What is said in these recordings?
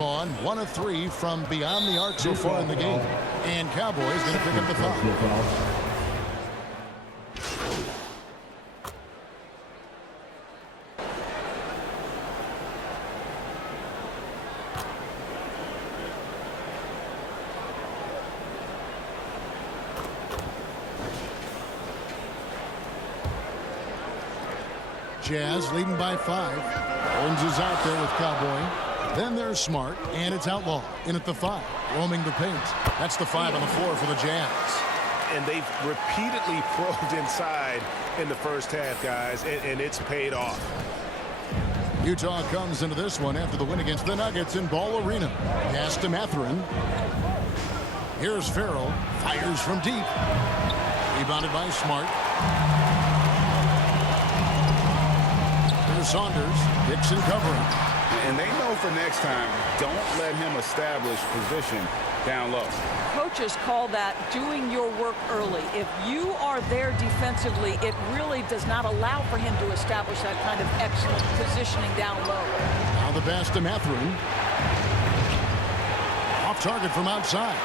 On 1 of 3 from beyond the arc so far in the game. And Cowboys going to pick up the foul. Jazz leading by 5. Owens is out there with Cowboy. Then there's Smart, and it's Outlaw in at the 5, roaming the paint. That's the 5 on the floor for the Jazz. And they've repeatedly probed inside in the first half, guys, and it's paid off. Utah comes into this one after the win against the Nuggets in Ball Arena. Pass to Mathurin. Here's Farrell. Fires from deep. Rebounded by Smart. Here's Saunders. Dixon covering. And they know for next time, don't let him establish position down low. Coaches call that doing your work early. If you are there defensively, it really does not allow for him to establish that kind of excellent positioning down low. Now the pass to Mathurin. Off target from outside.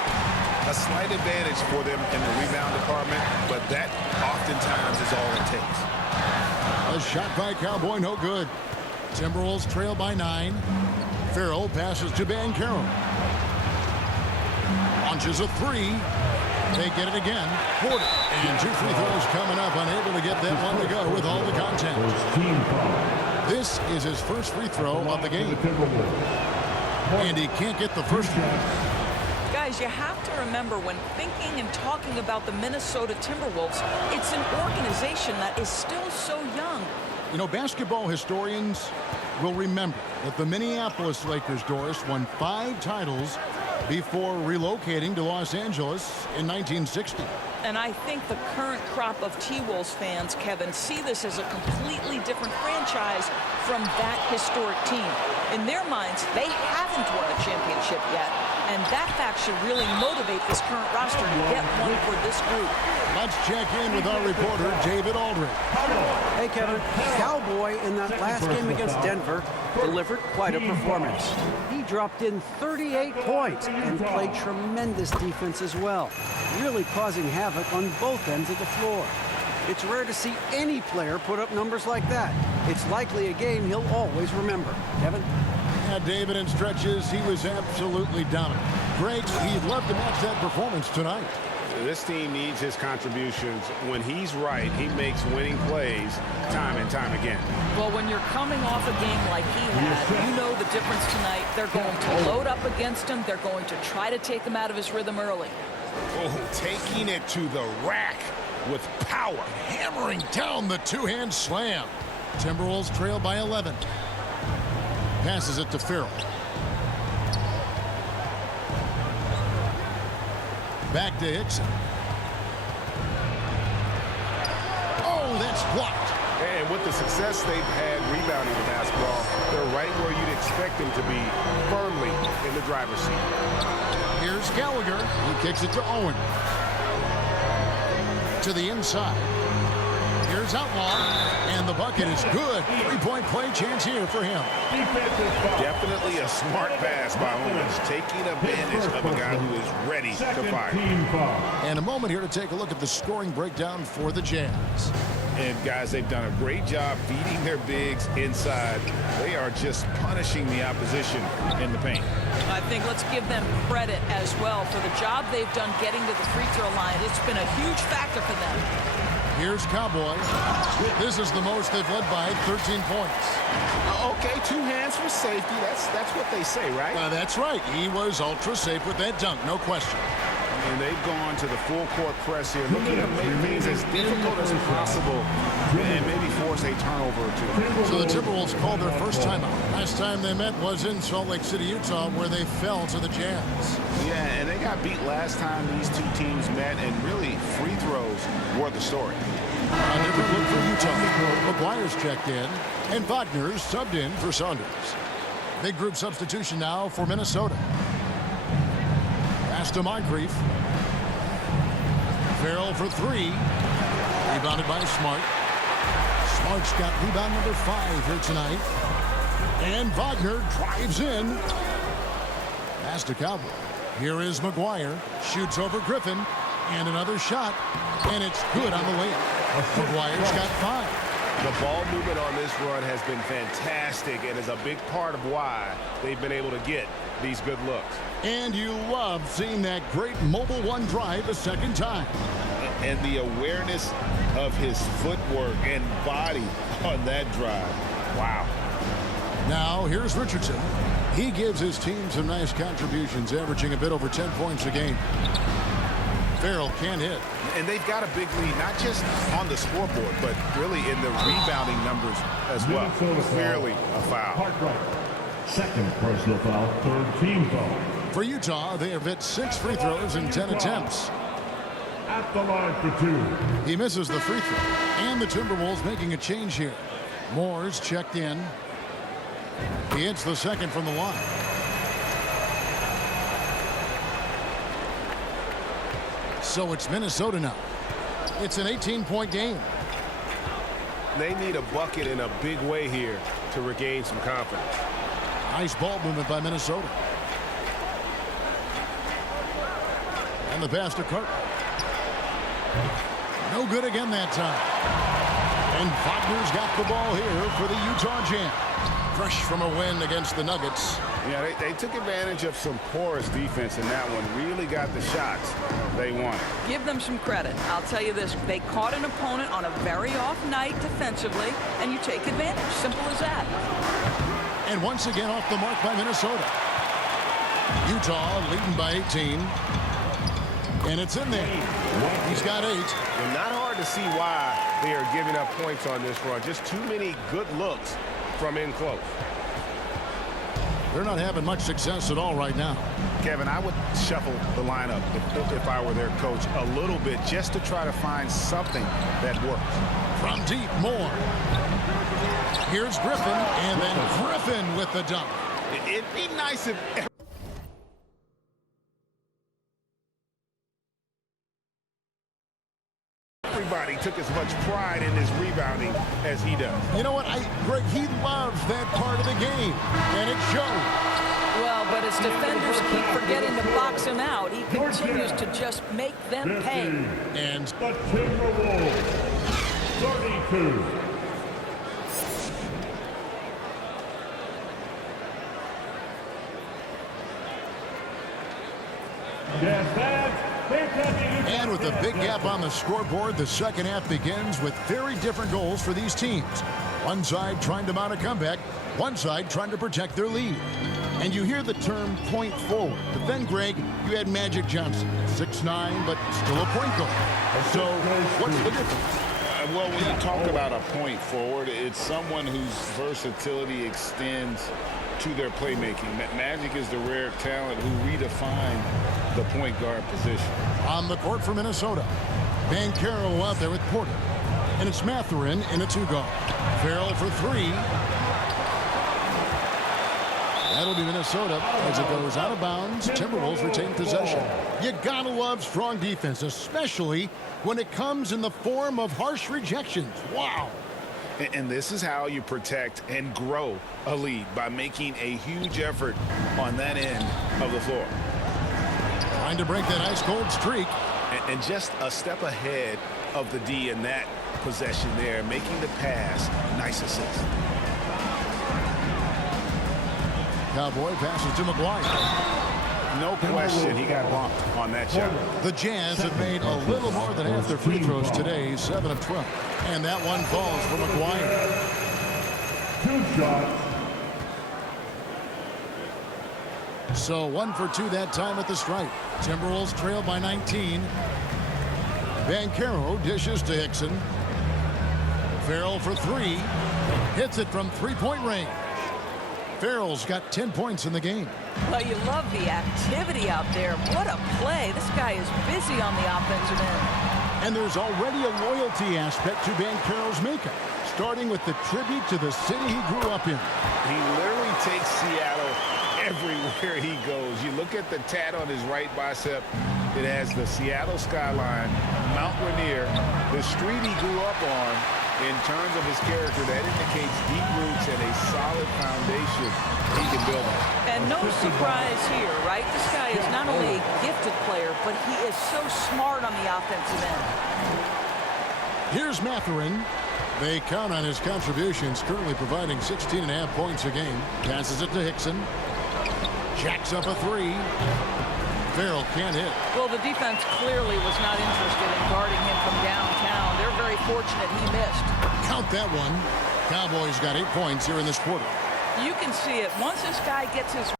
A slight advantage for them in the rebound department, but that oftentimes is all it takes. A shot by Cowboy, no good. Timberwolves trail by 9. Farrell passes to Banchero. Launches a 3. They get it again. Porter. And 2 free throws coming up. Unable to get that one to go with all the contact. This is his first free throw of the game. And he can't get the first one. Guys, you have to remember when thinking and talking about the Minnesota Timberwolves, it's an organization that is still so young. You know, basketball historians will remember that the Minneapolis Lakers, Doris, won 5 titles before relocating to Los Angeles in 1960. And I think the current crop of T-Wolves fans, Kevin, see this as a completely different franchise from that historic team. In their minds, they haven't won a championship yet. And that fact should really motivate this current roster to get one for this group. Let's check in with our reporter, David Aldridge. Hey, Kevin. Cowboy in that last game against Denver delivered quite a performance. He dropped in 38 points and played tremendous defense as well, really causing havoc on both ends of the floor. It's rare to see any player put up numbers like that. It's likely a game he'll always remember. Kevin? Yeah, David, in stretches, he was absolutely dominant. Greg, he'd love to match that performance tonight. This team needs his contributions. When he's right, he makes winning plays time and time again. Well, when you're coming off a game like he had, you know the difference tonight. They're going to load up against him. They're going to try to take him out of his rhythm early. Oh, taking it to the rack with power. Hammering down the two-hand slam. Timberwolves trail by 11. Passes it to Farrell. Back to Hickson. Oh, that's blocked. And with the success they've had rebounding the basketball, they're right where you'd expect them to be, firmly in the driver's seat. Here's Gallagher. He kicks it to Owen. To the inside. Here's Outlaw. And the bucket is good. 3-point play chance here for him. Definitely a smart pass by Owens, taking advantage of a guy who is ready to fire. And a moment here to take a look at the scoring breakdown for the Jazz. And guys, they've done a great job feeding their bigs inside. They are just punishing the opposition in the paint. I think let's give them credit as well for the job they've done getting to the free throw line. It's been a huge factor for them. Here's Cowboy. This is the most they've led by 13 points. Okay, 2 hands for safety. That's what they say, right? That's right. He was ultra safe with that dunk, no question. And they've gone to the full court press here, looking to make things as difficult as possible and maybe force a turnover or 2. So the Timberwolves called their first timeout. Last time they met was in Salt Lake City, Utah, where they fell to the Jazz. Yeah, and they got beat last time these 2 teams met, and really free throws were the story. A different look for Utah. McGuire's checked in, and Wagner's subbed in for Saunders. Big group substitution now for Minnesota. Pass to Moncrief. Farrell for 3. Rebounded by Smart. Smart's got rebound number 5 here tonight. And Wagner drives in. Pass to Cowboy. Here is McGuire. Shoots over Griffin. And another shot. And it's good on the layup. McGuire's got 5. The ball movement on this run has been fantastic and is a big part of why they've been able to get these good looks. And you love seeing that great mobile one drive a second time. And the awareness of his footwork and body on that drive. Wow. Now here's Richardson. He gives his team some nice contributions, averaging a bit over 10 points a game. Farrell can't hit. And they've got a big lead, not just on the scoreboard, but really in the rebounding numbers as well. Clearly a foul. Cartwright. Second personal foul, third team foul. For Utah, they have hit 6 free throws in 10 attempts. At the line for 2. He misses the free throw. And the Timberwolves making a change here. Moore's checked in. He hits the second from the line. So it's Minnesota now. It's an 18-point game. They need a bucket in a big way here to regain some confidence. Nice ball movement by Minnesota. And the pass to Carter. No good again that time. And Wagner's got the ball here for the Utah Jazz. Fresh from a win against the Nuggets. Yeah, they took advantage of some porous defense in that one. Really got the shots they wanted. Give them some credit. I'll tell you this. They caught an opponent on a very off night defensively, and you take advantage. Simple as that. And once again off the mark by Minnesota. Utah leading by 18. And it's in there. He's got 8. And not hard to see why they are giving up points on this run. Just too many good looks from in close. They're not having much success at all right now. Kevin, I would shuffle the lineup if I were their coach a little bit just to try to find something that works. From deep, Moore. Here's Griffin, and then Griffin with the dunk. It'd be nice if everybody took as much pride in his rebounding as he does. You know what, Greg, he loves that part of the game, and it shows. Well, but as defenders keep forgetting to box him out, he continues to just make them pay. And The Timberwolves, 32. And with a big gap on the scoreboard, the second half begins with very different goals for these teams. One side trying to mount a comeback, one side trying to protect their lead. And you hear the term point forward. But then, Greg, you had Magic Johnson, 6'9", but still a point guard. So what's the difference? Well, when you talk about a point forward, it's someone whose versatility extends to their playmaking. Magic is the rare talent who redefined the point guard position. On the court for Minnesota, Banchero out there with Porter. And it's Mathurin in a 2-guard. Farrell for 3. That'll be Minnesota as it goes out of bounds. Timberwolves retain possession. You gotta love strong defense, especially when it comes in the form of harsh rejections. Wow. And this is how you protect and grow a lead, by making a huge effort on that end of the floor. Trying to break that ice-cold streak. And just a step ahead of the D in that possession there, making the pass. Nice assist. Cowboy passes to McGuire. No question he got bumped on that shot. The Jazz have made a little more than half their free throws today, 7 of 12. And that one falls for McGuire. 2 shots. So 1 for 2 that time at the stripe. Timberwolves trail by 19. Banchero dishes to Hickson. Farrell for 3. Hits it from 3-point range. Farrell's got 10 points in the game. Well, you love the activity out there. What a play. This guy is busy on the offensive end. And there's already a loyalty aspect to Banchero's makeup, starting with the tribute to the city he grew up in. He literally takes Seattle everywhere he goes. You look at the tat on his right bicep. It has the Seattle skyline, Mount Rainier, the street he grew up on, In terms of his character, that indicates deep roots and a solid foundation he can build on. And no surprise here, right? This guy is not only a gifted player, but he is so smart on the offensive end. Here's Mathurin. They count on his contributions, currently providing 16.5 points a game. Passes it to Hickson. Jacks up a three. Farrell can't hit. Well, the defense clearly was not interested in guarding him from downtown. They're very fortunate he missed. Count that one. Cowboys got 8 points here in this quarter. You can see it. Once this guy gets his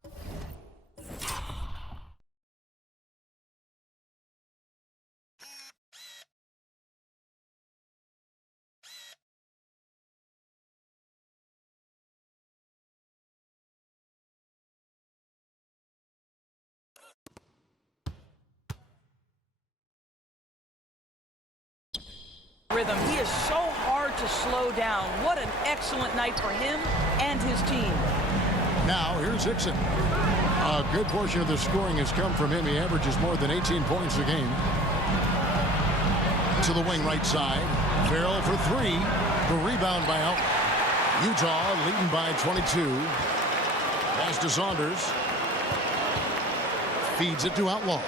rhythm, he is so hard to slow down. What an excellent night for him and his team. Now, here's Hickson. A good portion of the scoring has come from him. He averages more than 18 points a game. To the wing right side. Farrell for three. The rebound by Outlaw. Utah leading by 22. Pass to Saunders. Feeds it to Outlaw.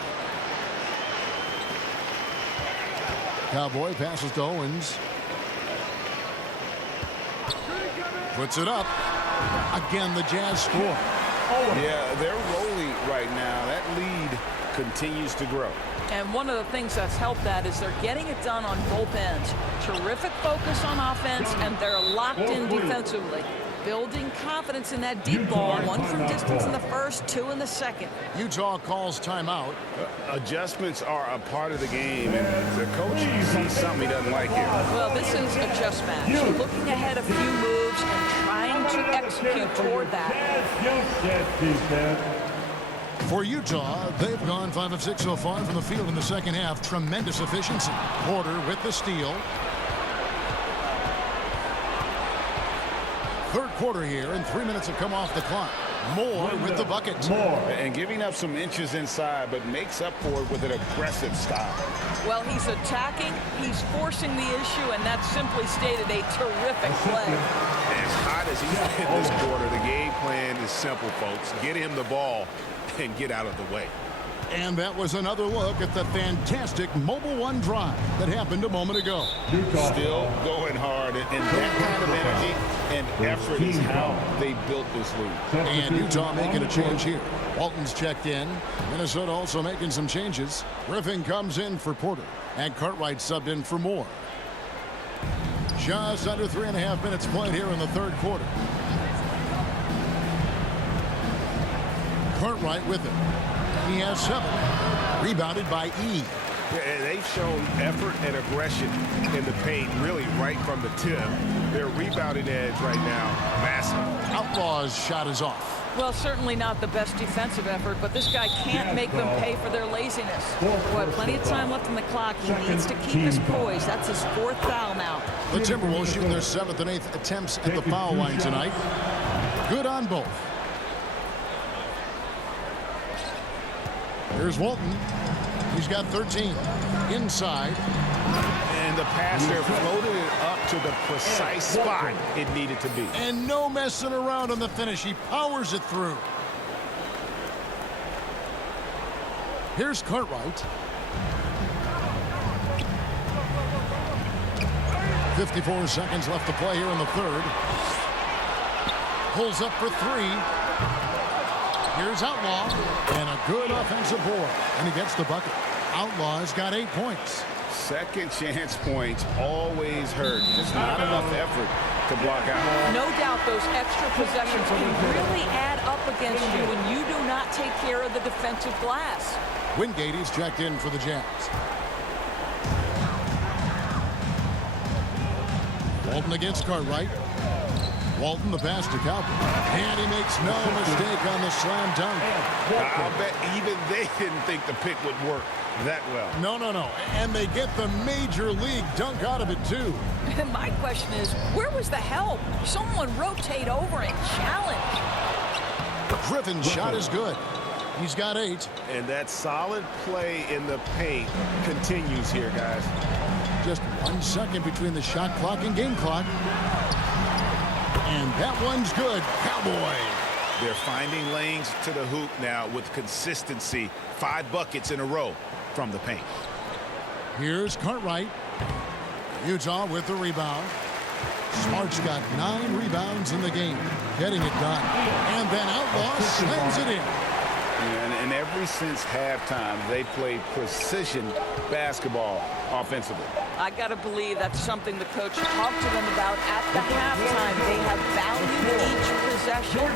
Cowboy passes to Owens. Puts it up. Again, the Jazz score. Yeah, they're rolling right now. That lead continues to grow. And one of the things that's helped that is they're getting it done on both ends. Terrific focus on offense, and they're locked in defensively. Building confidence in that deep ball. One from distance in the first, two in the second. Utah calls timeout. Adjustments are a part of the game, and the coach sees something he doesn't like here. Well, this is a chess match. Looking ahead a few moves and trying to execute toward that. For Utah, they've gone 5 of 6 so far from the field in the second half. Tremendous efficiency. Porter with the steal. Third quarter here, and 3 minutes have come off the clock. Moore with the bucket. And giving up some inches inside, but makes up for it with an aggressive style. Well, he's attacking, he's forcing the issue, and that's simply stated a terrific play. As hot as he's in this quarter, the game plan is simple, folks. Get him the ball and get out of the way. And that was another look at the fantastic Mobile One drive that happened a moment ago. Still going hard, and that kind of energy and effort is how they built this league. And Utah making a change here. Walton's checked in. Minnesota also making some changes. Griffin comes in for Porter, and Cartwright subbed in for Moore. Just under 3.5 minutes played here in the third quarter. Cartwright with it. He has 7. Rebounded by E. And they've shown effort and aggression in the paint, really right from the tip. Their rebounding edge right now, massive. Outlaw's shot is off. Well, certainly not the best defensive effort, but this guy can't make them pay for their laziness. Boy, plenty of time left on the clock. He needs to keep his poise. That's his 4th foul now. The Timberwolves shooting their 7th and 8th attempts at the foul line tonight. Good on both. Here's Walton. He's got 13. Inside. And the pass there floated it up to the precise spot it needed to be. And no messing around on the finish. He powers it through. Here's Cartwright. 54 seconds left to play here in the third. Pulls up for 3. Here's Outlaw, and a good offensive board, and he gets the bucket. Outlaw's got 8 points. Second chance points always hurt. Just not enough effort to block out. No doubt those extra possessions can really add up against you when you do not take care of the defensive glass. Wingate is checked in for the Jazz. Walton against Cartwright. Walton the pass to Cowboy. And he makes no mistake on the slam dunk. I'll bet even they didn't think the pick would work that well. No. And they get the major league dunk out of it, too. My question is, where was the help? Someone rotate over and challenge. Griffin's shot is good. He's got 8. And that solid play in the paint continues here, guys. Just 1 second between the shot clock and game clock. And that one's good. Cowboy. They're finding lanes to the hoop now with consistency. 5 buckets in a row from the paint. Here's Cartwright. Utah with the rebound. Smart's got 9 rebounds in the game, getting it done. And then Outlaw slams it in. And ever since halftime, they played precision basketball offensively. I got to believe that's something the coach talked to them about at the halftime. They have valued each possession.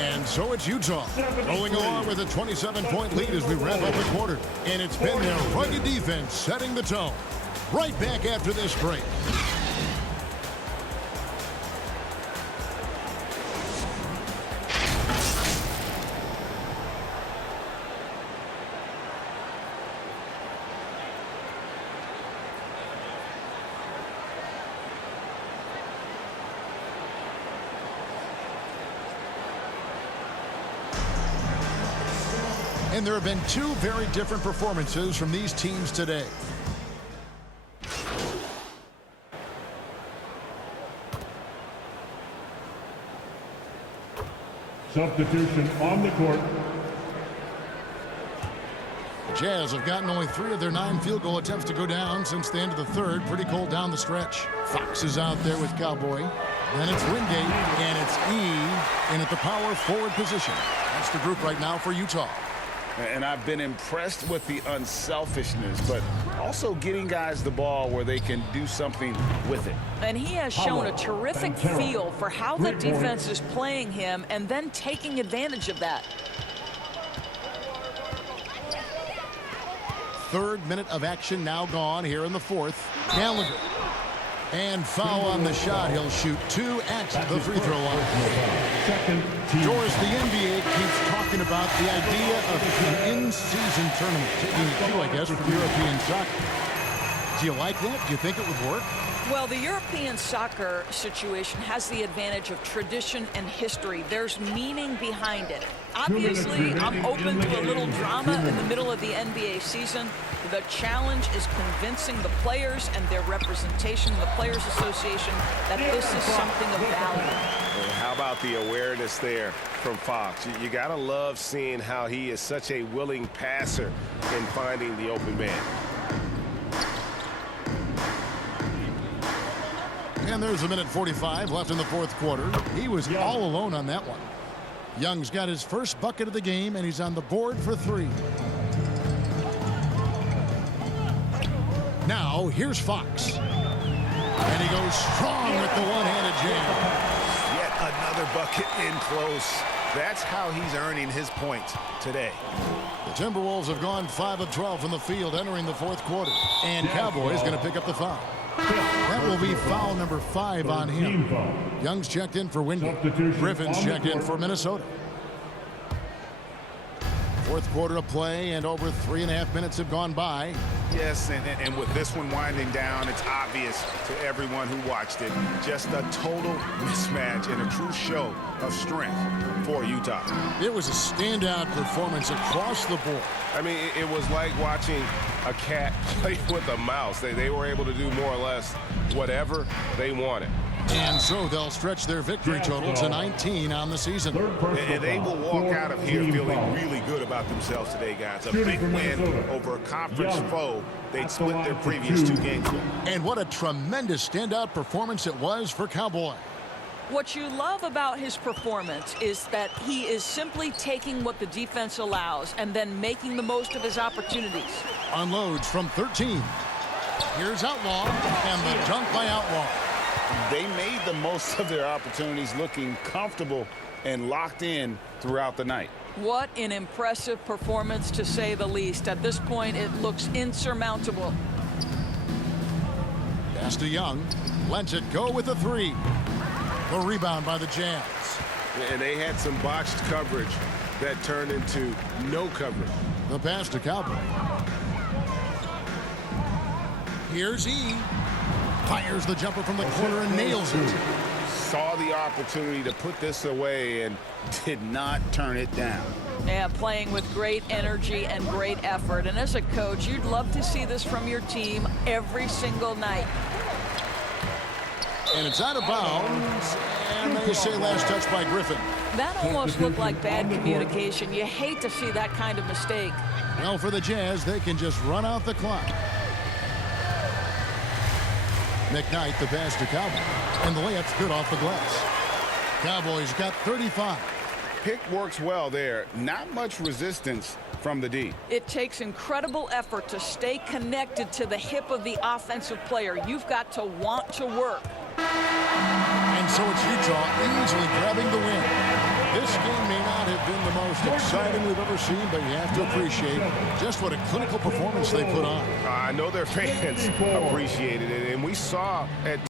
And so it's Utah going along with a 27-point lead as we wrap up the quarter. And it's been their rugged defense setting the tone. Right back after this break. And there have been 2 very different performances from these teams today. Substitution on the court. The Jazz have gotten only 3 of their 9 field goal attempts to go down since the end of the third. Pretty cold down the stretch. Fox is out there with Cowboy. Then it's Wingate, and it's E in at the power forward position. That's the group right now for Utah. And I've been impressed with the unselfishness, but also getting guys the ball where they can do something with it. And he has shown a terrific feel for how the defense is playing him and then taking advantage of that. 3rd minute of action now gone here in the 4th. Gallagher. And foul on the shot. He'll shoot 2 at the free throw line. Doris, the NBA keeps talking about the idea of an in-season tournament. Taking a cue, I guess, from European soccer. Do you like that? Do you think it would work? Well, the European soccer situation has the advantage of tradition and history. There's meaning behind it. Obviously, I'm open to a little drama in the middle of the NBA season. The challenge is convincing the players and their representation in the Players Association that this is something of value. How about the awareness there from Fox? You got to love seeing how he is such a willing passer in finding the open man. And there's a minute 45 left in the 4th quarter. He was all alone on that one. Young's got his first bucket of the game, and he's on the board for 3. Now, here's Fox. And he goes strong with the one-handed jam. Yet another bucket in close. That's how he's earning his points today. The Timberwolves have gone 5 of 12 from the field entering the 4th quarter. And Cowboys going to pick up the foul. That will be foul number 5 on him. Young's checked in for Wingate. Griffin's checked in for Minnesota. 4th quarter of play, and over 3.5 minutes have gone by. Yes, and with this one winding down, it's obvious to everyone who watched it. Just a total mismatch and a true show of strength for Utah. It was a standout performance across the board. I mean, it was like watching a cat play with a mouse. They were able to do more or less whatever they wanted. And so they'll stretch their victory total to 19 on the season. And they will walk out of here feeling really good about themselves today, guys. A big win over a conference foe they'd split their previous 2 games with. And what a tremendous standout performance it was for Cowboy. What you love about his performance is that he is simply taking what the defense allows and then making the most of his opportunities. Unloads from 13. Here's Outlaw, and the dunk by Outlaw. They made the most of their opportunities, looking comfortable and locked in throughout the night. What an impressive performance, to say the least. At this point, it looks insurmountable. Pass to Young. Lets it go with a 3. The rebound by the Jazz. And they had some botched coverage that turned into no coverage. The pass to Cowboy. Here's E. Fires the jumper from the corner and nails it. Saw the opportunity to put this away and did not turn it down. Yeah, playing with great energy and great effort. And as a coach, you'd love to see this from your team every single night. And it's out of bounds. And they say last touch by Griffin. That almost looked like bad communication. You hate to see that kind of mistake. Well, for the Jazz, they can just run out the clock. McKnight, the pass to Cowboy. And the layup's good off the glass. Cowboys got 35. Pick works well there. Not much resistance from the D. It takes incredible effort to stay connected to the hip of the offensive player. You've got to want to work. And so it's Utah easily grabbing the win. This game may not have been the most exciting we've ever seen, but you have to appreciate just what a clinical performance they put on. I know their fans appreciated it, and we saw at